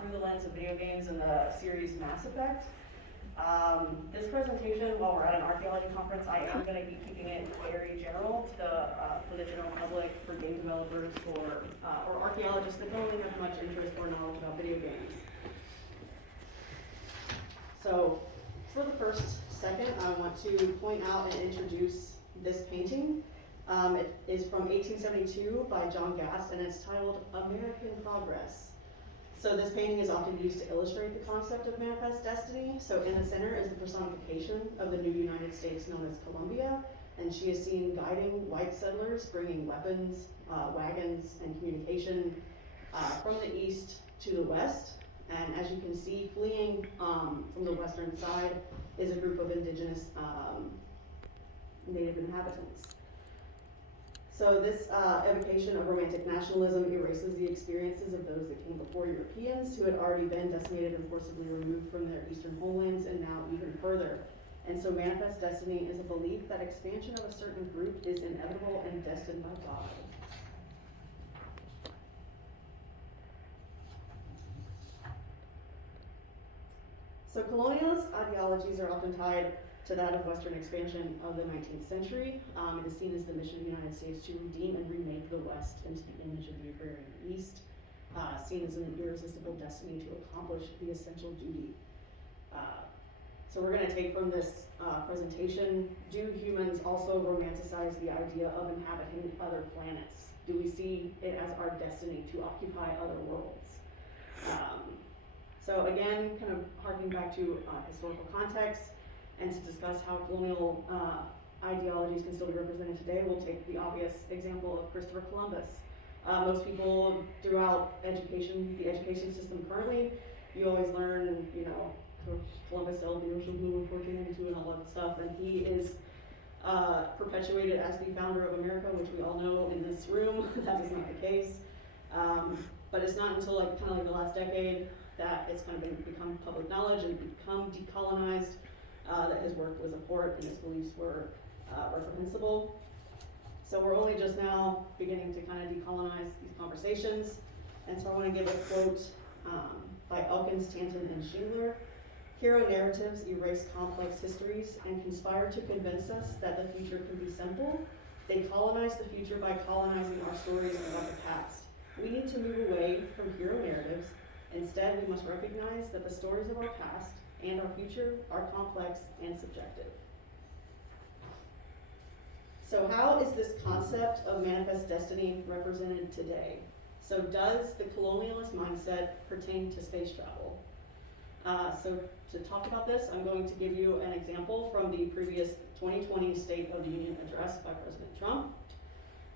through the lens of video games and the series Mass Effect. This presentation, while we're at an archaeology conference, I am going to be keeping it very general to for the general public, for game developers, or archaeologists that don't really have much interest or knowledge about video games. So, for the first second, I want to point out and introduce this painting. It is from 1872 by John Gast, and it's titled American Progress. So this painting is often used to illustrate the concept of manifest destiny. So in the center is the personification of the new United States known as Columbia, and she is seen guiding white settlers, bringing weapons, wagons, and communication from the east to the west. And as you can see, fleeing from the western side is a group of indigenous native inhabitants. So this evocation of romantic nationalism erases the experiences of those that came before Europeans who had already been decimated and forcibly removed from their eastern homelands, and now even further. And so manifest destiny is a belief that expansion of a certain group is inevitable and destined by God. So colonialist ideologies are often tied to that of Western expansion of the 19th century. It is seen as the mission of the United States to redeem and remake the West into the image of the agrarian East, seen as an irresistible destiny to accomplish the essential duty. So we're going to take from this presentation, do humans also romanticize the idea of inhabiting other planets? Do we see it as our destiny to occupy other worlds? So again, kind of harking back to historical context, and to discuss how colonial ideologies can still be represented today, we'll take the obvious example of Christopher Columbus. Most people throughout the education system currently, you always learn, Columbus sailed the ocean blue in 1492 and all that stuff, and he is perpetuated as the founder of America, which we all know in this room that is not the case. But it's not until kind of the last decade that it's kind of become public knowledge and become decolonized. That his work was abhorrent and his beliefs were reprehensible. So we're only just now beginning to kind of decolonize these conversations. And so I want to give a quote by Elkins, Tanton, and Schindler. Hero narratives erase complex histories and conspire to convince us that the future can be simple. They colonize the future by colonizing our stories about the past. We need to move away from hero narratives. Instead, we must recognize that the stories of our past and our future are complex and subjective. So how is this concept of manifest destiny represented today? So does the colonialist mindset pertain to space travel? So to talk about this, I'm going to give you an example from the previous 2020 State of the Union address by President Trump.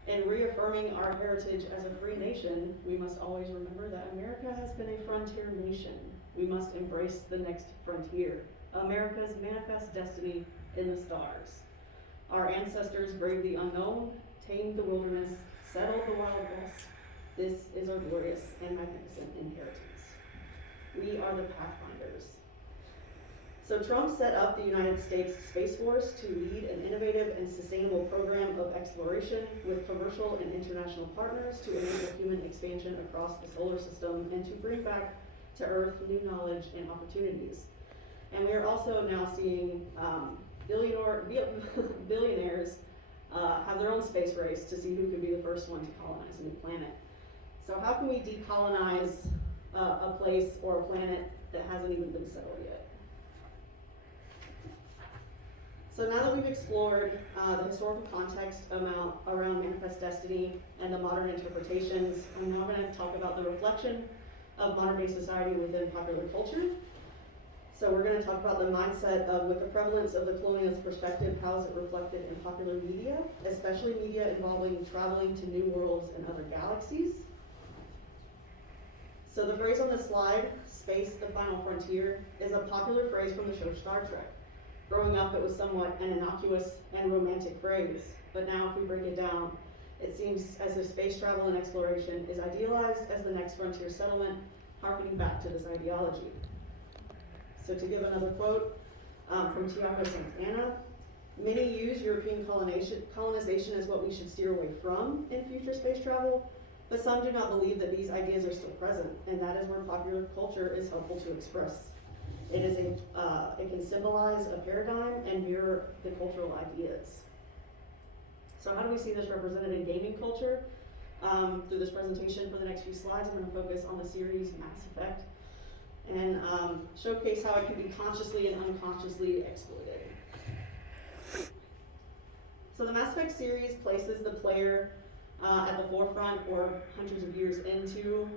In reaffirming our heritage as a free nation, we must always remember that America has been a frontier nation. We must embrace the next frontier, America's manifest destiny in the stars. Our ancestors braved the unknown, tamed the wilderness, settled the Wild West. This is our glorious and magnificent inheritance. We are the pathfinders. So Trump set up the United States Space Force to lead an innovative and sustainable program of exploration with commercial and international partners to enable human expansion across the solar system and to bring back to Earth new knowledge and opportunities. And we are also now seeing billionaires have their own space race to see who can be the first one to colonize a new planet. So how can we decolonize a place or a planet that hasn't even been settled yet? So now that we've explored the historical context around manifest destiny and the modern interpretations, I'm now going to talk about the reflection of modern day society within popular culture. So we're going to talk about the mindset of, with the prevalence of the colonialist perspective, how is it reflected in popular media, especially media involving traveling to new worlds and other galaxies. So the phrase on this slide, space, the final frontier, is a popular phrase from the show Star Trek. Growing up, it was somewhat an innocuous and romantic phrase, but now if we break it down, it seems as if space travel and exploration is idealized as the next frontier settlement, harkening back to this ideology. So to give another quote from Tiago Santana, many use European colonization as what we should steer away from in future space travel. But some do not believe that these ideas are still present, and that is where popular culture is helpful to express. It can symbolize a paradigm and mirror the cultural ideas. So how do we see this represented in gaming culture? Through this presentation for the next few slides, I'm going to focus on the series Mass Effect and showcase how it can be consciously and unconsciously exploited. So the Mass Effect series places the player at the forefront or hundreds of years into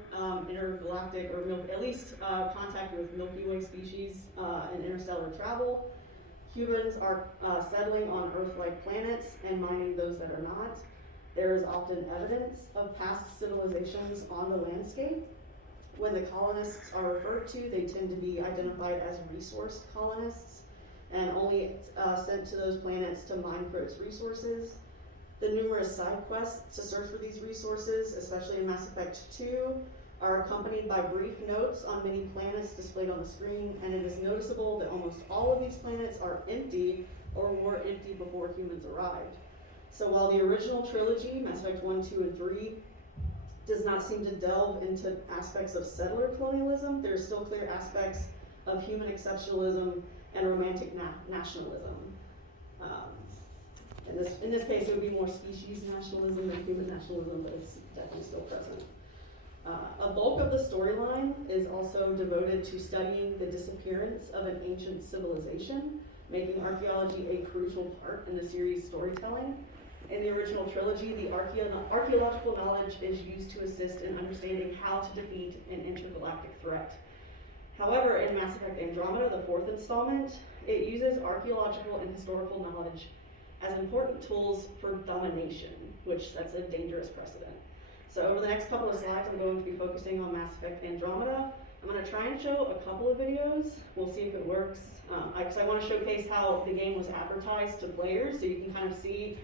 intergalactic or at least contact with Milky Way species and interstellar travel. Humans are settling on Earth-like planets and mining those that are not. There is often evidence of past civilizations on the landscape. When the colonists are referred to, they tend to be identified as resource colonists and only sent to those planets to mine for its resources. The numerous side quests to search for these resources, especially in Mass Effect 2, are accompanied by brief notes on many planets displayed on the screen, and it is noticeable that almost all of these planets are empty or were empty before humans arrived. So while the original trilogy, Mass Effect 1, 2, and 3, does not seem to delve into aspects of settler colonialism, there are still clear aspects of human exceptionalism and romantic nationalism. In this case, it would be more species nationalism than human nationalism, but it's definitely still present. A bulk of the storyline is also devoted to studying the disappearance of an ancient civilization, making archaeology a crucial part in the series' storytelling. In the original trilogy, the archaeological knowledge is used to assist in understanding how to defeat an intergalactic threat. However, in Mass Effect Andromeda, the fourth installment, it uses archaeological and historical knowledge as important tools for domination, which sets a dangerous precedent. So over the next couple of slides, I'm going to be focusing on Mass Effect Andromeda. I'm going to try and show a couple of videos. We'll see if it works, because I want to showcase how the game was advertised to players, so you can kind of see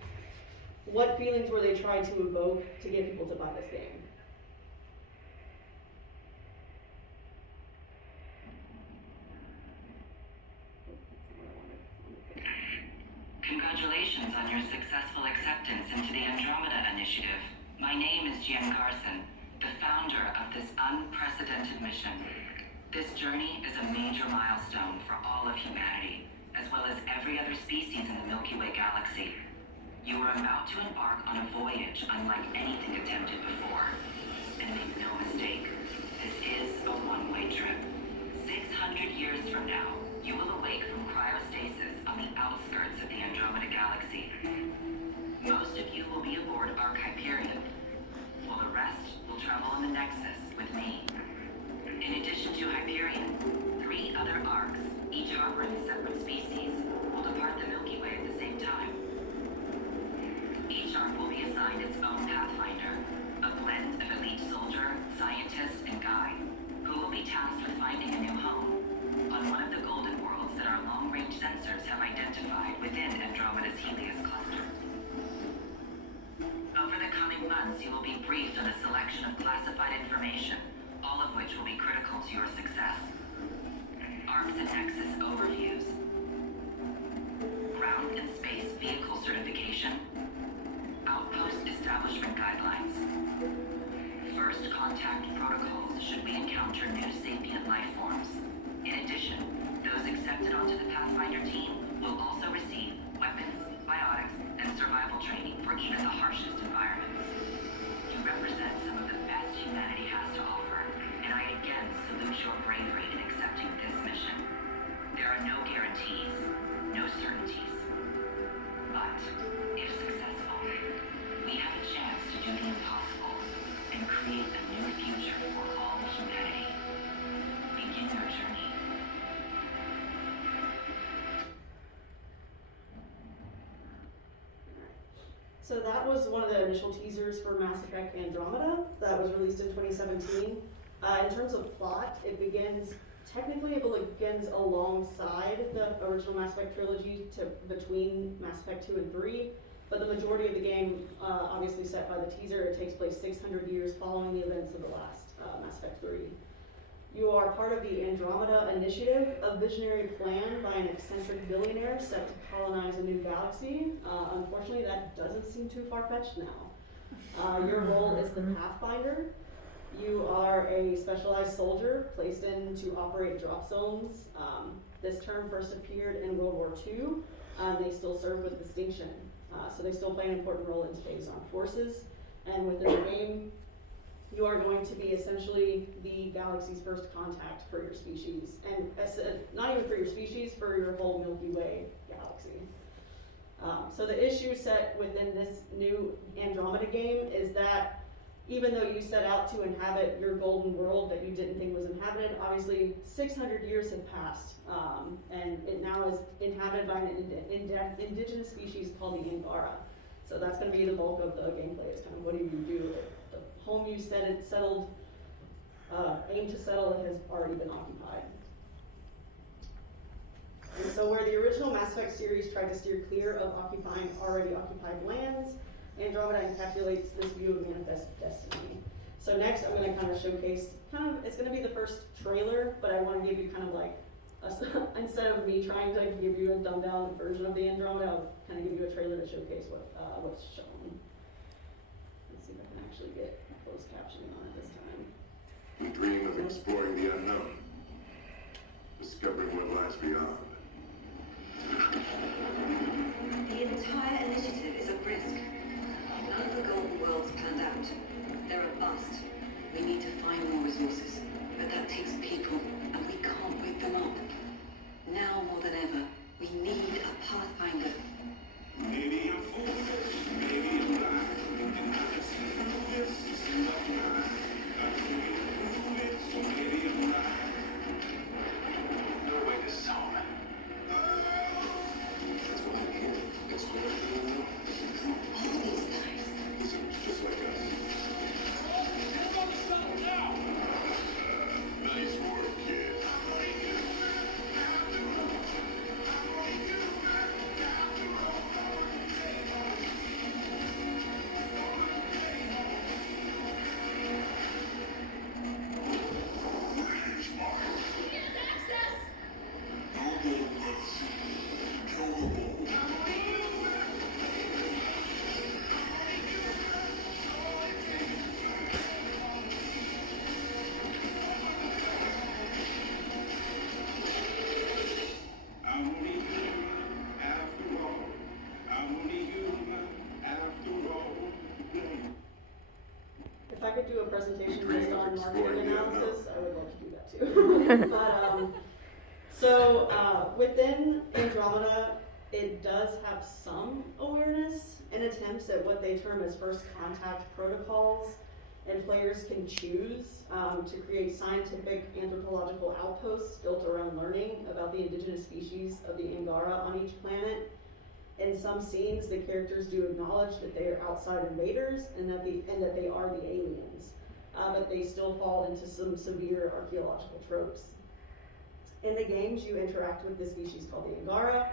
what feelings were they trying to evoke to get people to buy this game. Congratulations on your successful acceptance into the Andromeda Initiative. My name is Jan Carson, the founder of this unprecedented mission. This journey is a major milestone for all of humanity, as well as every other species in the Milky Way galaxy. You are about to embark on a voyage unlike anything attempted before. And make no mistake, this is a one-way trip. 600 years from now, you will awake from cryostasis on the outskirts of the Andromeda Galaxy. Most of you will be aboard Archaeology, while the rest will travel on the Nexus with me. In addition to Hyperion, 3 other arcs, each harboring a separate species, will depart the Milky Way at the same time. Each arc will be assigned its own pathfinder, a blend of elite soldier, scientist, and guide, who will be tasked with finding a new home on one of the golden worlds that our long-range sensors have identified within Andromeda's Helios cluster. Over the coming months, you will be briefed on a selection of classified information, all of which will be critical to your success. Arcs and Nexus overviews, ground and space vehicle certification, outpost establishment guidelines, first contact protocols should we encounter new sapient life forms. In addition, those accepted onto the Pathfinder team will also receive weapons, biotics, and survival training for even the harshest environments. You represent some of the best humanity has to offer, and I again salute your bravery in accepting this mission. There are no guarantees, no certainties. But, if successful, we have a chance to do the impossible and create a new future for all humanity. Begin your journey. So that was one of the initial teasers for Mass Effect Andromeda that was released in 2017. In terms of plot, technically it begins alongside the original Mass Effect trilogy between Mass Effect 2 and 3, but the majority of the game, obviously set by the teaser, it takes place 600 years following the events of the last Mass Effect 3. You are part of the Andromeda Initiative, a visionary plan by an eccentric billionaire set to colonize a new galaxy. Unfortunately, that doesn't seem too far-fetched now. Your role is the Pathfinder. You are a specialized soldier placed in to operate drop zones. This term first appeared in World War II. They still serve with distinction. So they still play an important role in today's armed forces. And within the game, you are going to be essentially the galaxy's first contact for your species. And not even for your species, for your whole Milky Way galaxy. So the issue set within this new Andromeda game is that even though you set out to inhabit your golden world that you didn't think was inhabited, obviously 600 years have passed, and it now is inhabited by an indigenous species called the Angara. So that's going to be the bulk of the gameplay. It's kind of what do you do? The home you aim to settle has already been occupied. And so where the original Mass Effect series tried to steer clear of occupying already occupied lands, Andromeda encapsulates this view of manifest destiny. So next I'm going to kind of showcase, it's going to be the first trailer, but I want to give you kind of like, instead of me trying to give you a dumbed down version of the Andromeda, I'll kind of give you a trailer to showcase what's shown. Let's see if I can actually get closed captioning on it this time. The dream of exploring the unknown, discovering what lies beyond. The entire initiative is a risk. None of the golden worlds panned out. They're a bust. We need to find more resources, but that takes people, and we can't wake them up. Now more than ever, we need a pathfinder. Maybe I'm foolish, maybe I'm blind, and I can see through this, it's not mine. I can't prove it, so maybe I'm right. No way this is home. That's what I'm here. Explore the unknown. All these guys. Listen, just like us. Nice work, kid. If I could do a presentation based on marketing analysis, I would love to do that too. But within Andromeda, it does have some awareness and attempts at what they term as first contact protocols, and players can choose to create scientific anthropological outposts built around learning about the indigenous species of the Angara on each planet. In some scenes, the characters do acknowledge that they are outside invaders and that they are the aliens, but they still fall into some severe archaeological tropes. In the games, you interact with the species called the Angara,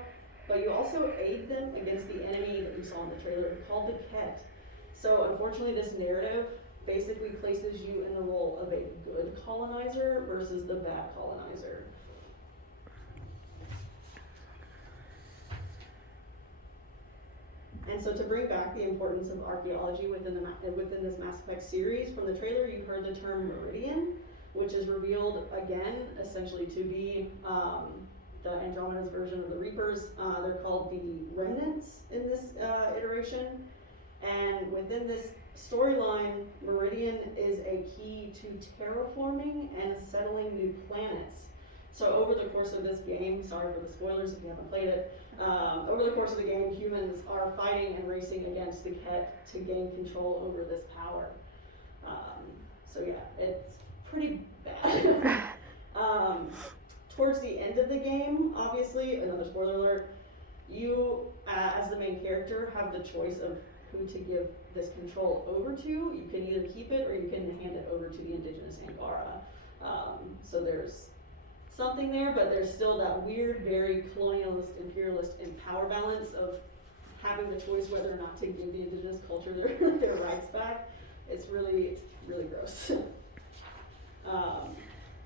but you also aid them against the enemy that you saw in the trailer called the Ket. So unfortunately, this narrative basically places you in the role of a good colonizer versus the bad colonizer. And so to bring back the importance of archaeology within this Mass Effect series, from the trailer you heard the term Meridian, which is revealed again essentially to be the Andromeda's version of the Reapers. They're called the Remnants in this iteration. And within this storyline, Meridian is a key to terraforming and settling new planets. So over the course of this game, sorry for the spoilers if you haven't played it, over the course of the game, humans are fighting and racing against the Ket to gain control over this power. So yeah, it's pretty bad. Towards the end of the game, obviously, another spoiler alert, you, as the main character, have the choice of who to give this control over to. You can either keep it or you can hand it over to the indigenous Angara. So there's something there, but there's still that weird, very colonialist, imperialist, and power balance of having the choice whether or not to give the indigenous culture their rights back. It's really, really gross.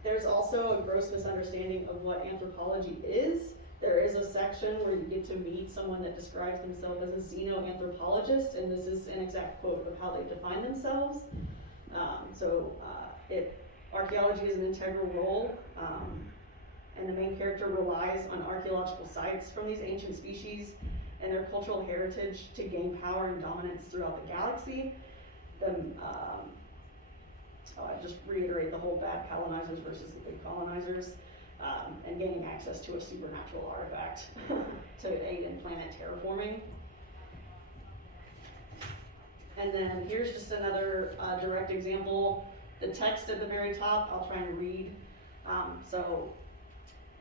There's also a gross misunderstanding of what anthropology is. There is a section where you get to meet someone that describes themselves as a xenoanthropologist, and this is an exact quote of how they define themselves. Archaeology is an integral role, and the main character relies on archaeological sites from these ancient species and their cultural heritage to gain power and dominance throughout the galaxy. I just reiterate the whole bad colonizers versus the good colonizers, and gaining access to a supernatural artifact to aid in planet terraforming. And then here's just another direct example. The text at the very top, I'll try and read.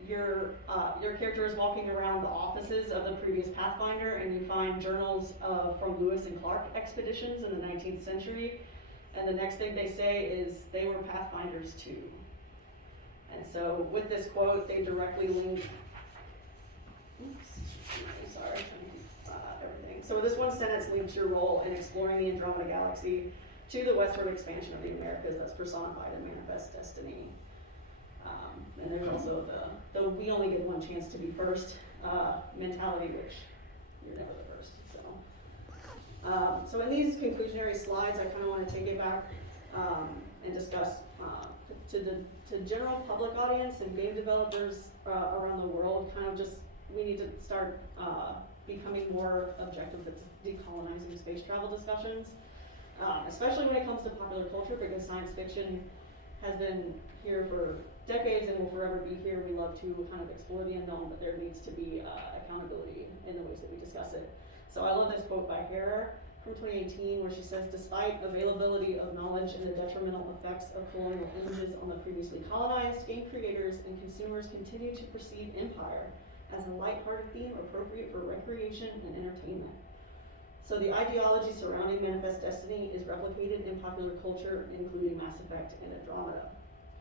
Your character is walking around the offices of the previous Pathfinder, and you find journals from Lewis and Clark expeditions in the 19th century. And the next thing they say is they were Pathfinders too. And so with this quote, they directly link. Everything. So this one sentence links your role in exploring the Andromeda Galaxy to the westward expansion of the Americas that's personified in Manifest Destiny. And there's also the we only get one chance to be first mentality, which you're never the first. So in these conclusionary slides, I kind of want to take it back and discuss to general public audience and game developers around the world, kind of just, we need to start becoming more objective with decolonizing space travel discussions, especially when it comes to popular culture, because science fiction has been here for decades and will forever be here. We love to kind of explore the unknown, but there needs to be accountability in the ways that we discuss it. So I love this quote by Hare from 2018, where she says, despite availability of knowledge and the detrimental effects of colonial images on the previously colonized, game creators and consumers continue to perceive empire as a lighthearted theme appropriate for recreation and entertainment. So the ideology surrounding Manifest Destiny is replicated in popular culture, including Mass Effect and Andromeda.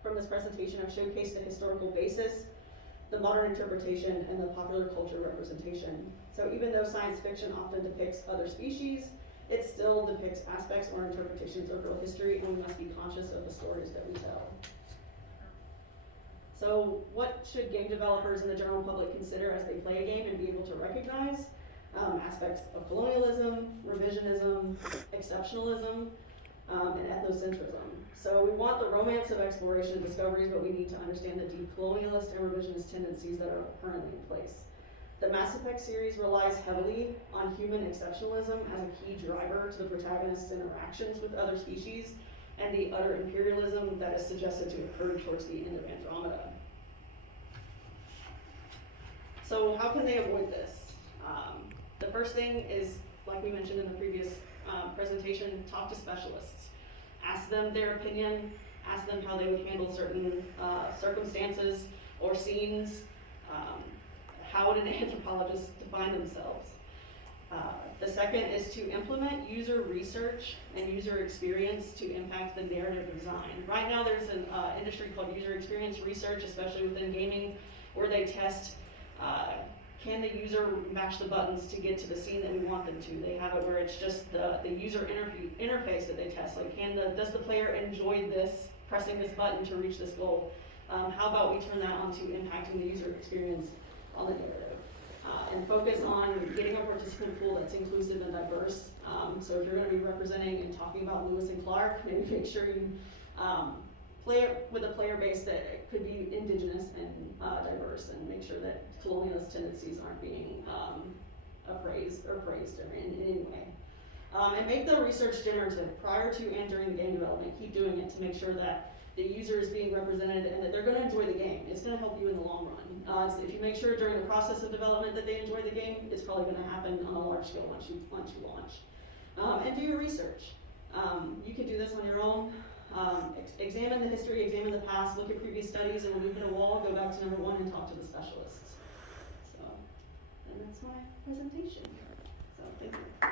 From this presentation, I've showcased the historical basis, the modern interpretation, and the popular culture representation. So even though science fiction often depicts other species, it still depicts aspects or interpretations of real history, and we must be conscious of the stories that we tell. So what should game developers and the general public consider as they play a game and be able to recognize? Aspects of colonialism, revisionism, exceptionalism, and ethnocentrism. So we want the romance of exploration and discoveries, but we need to understand the deep colonialist and revisionist tendencies that are currently in place. The Mass Effect series relies heavily on human exceptionalism as a key driver to the protagonist's interactions with other species, and the utter imperialism that is suggested to occur towards the end of Andromeda. So how can they avoid this? The first thing is, like we mentioned in the previous presentation, talk to specialists. Ask them their opinion, ask them how they would handle certain circumstances or scenes. How would an anthropologist define themselves? The second is to implement user research and user experience to impact the narrative design. Right now there's an industry called user experience research, especially within gaming, where they test can the user match the buttons to get to the scene that we want them to. They have it where it's just the user interface that they test. Like, does the player enjoy this, pressing this button to reach this goal? How about we turn that onto impacting the user experience on the narrative? And focus on getting a participant pool that's inclusive and diverse. So if you're going to be representing and talking about Lewis and Clark, maybe make sure you play it with a player base that could be indigenous and diverse, and make sure that colonialist tendencies aren't being appraised or praised in any way. And make the research generative prior to and during the game development. Keep doing it to make sure that the user is being represented and that they're going to enjoy the game. It's going to help you in the long run. So if you make sure during the process of development that they enjoy the game, it's probably going to happen on a large scale once you launch. And do your research. You can do this on your own. Examine the history, examine the past, look at previous studies, and when you hit a wall, go back to number one and talk to the specialists. So, and that's my presentation. So, thank you.